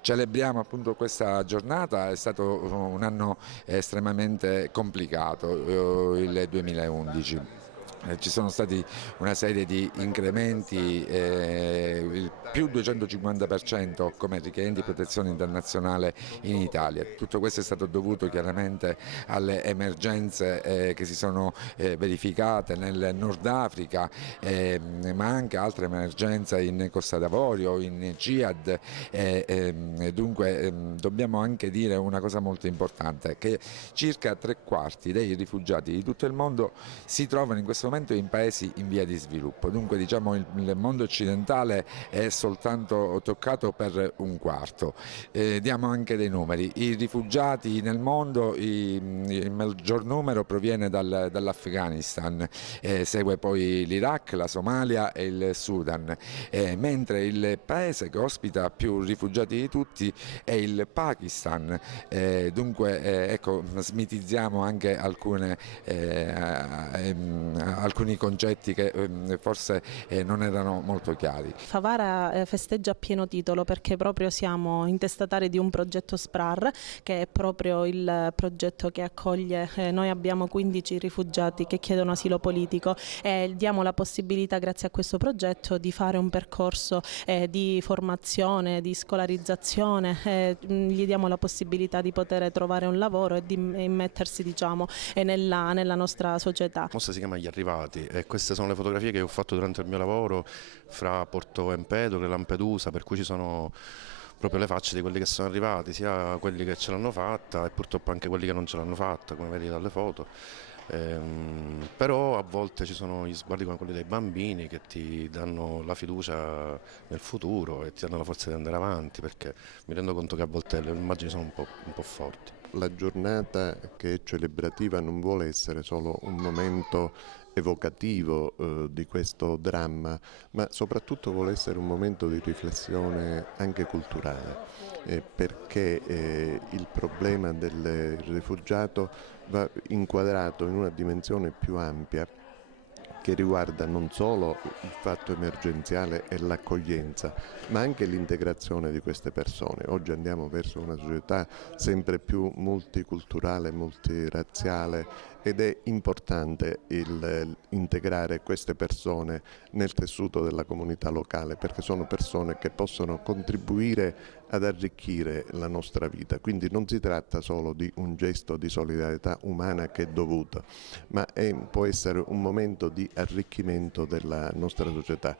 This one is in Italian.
Celebriamo appunto questa giornata, è stato un anno estremamente complicato, il 2011. Ci sono stati una serie di incrementi, il più 250% come richiedenti protezione internazionale in Italia. Tutto questo è stato dovuto chiaramente alle emergenze che si sono verificate nel Nord Africa, ma anche altre emergenze in Costa d'Avorio, in Ciad. Dunque dobbiamo anche dire una cosa molto importante, che circa 3/4 dei rifugiati di tutto il mondo si trovano in questo momento in paesi in via di sviluppo. Dunque diciamo il mondo occidentale è soltanto toccato per un quarto. Diamo anche dei numeri: i rifugiati nel mondo, il maggior numero proviene dall'Afghanistan, segue poi l'Iraq, la Somalia e il Sudan, mentre il paese che ospita più rifugiati di tutti è il Pakistan. Dunque ecco, smitizziamo anche alcuni concetti che forse non erano molto chiari. Favara festeggia a pieno titolo perché proprio siamo intestatari di un progetto SPRAR, che è proprio il progetto che accoglie, noi abbiamo 15 rifugiati che chiedono asilo politico e diamo la possibilità, grazie a questo progetto, di fare un percorso di formazione, di scolarizzazione, gli diamo la possibilità di poter trovare un lavoro e di immettersi, diciamo, nella nostra società. La mostra si chiama Gli Arrivati e queste sono le fotografie che ho fatto durante il mio lavoro fra Porto Empedocle e Lampedusa, per cui ci sono proprio le facce di quelli che sono arrivati, sia quelli che ce l'hanno fatta e purtroppo anche quelli che non ce l'hanno fatta, come vedi dalle foto. Però a volte ci sono gli sguardi come quelli dei bambini che ti danno la fiducia nel futuro e ti danno la forza di andare avanti, perché mi rendo conto che a volte le immagini sono un po' forti. La giornata che è celebrativa non vuole essere solo un momento evocativo di questo dramma, ma soprattutto vuole essere un momento di riflessione anche culturale, perché il problema del rifugiato va inquadrato in una dimensione più ampia, che riguarda non solo il fatto emergenziale e l'accoglienza, ma anche l'integrazione di queste persone. Oggi andiamo verso una società sempre più multiculturale, multirazziale, ed è importante integrare queste persone nel tessuto della comunità locale, perché sono persone che possono contribuire ad arricchire la nostra vita. Quindi non si tratta solo di un gesto di solidarietà umana che è dovuto, ma può essere un momento di arricchimento della nostra società,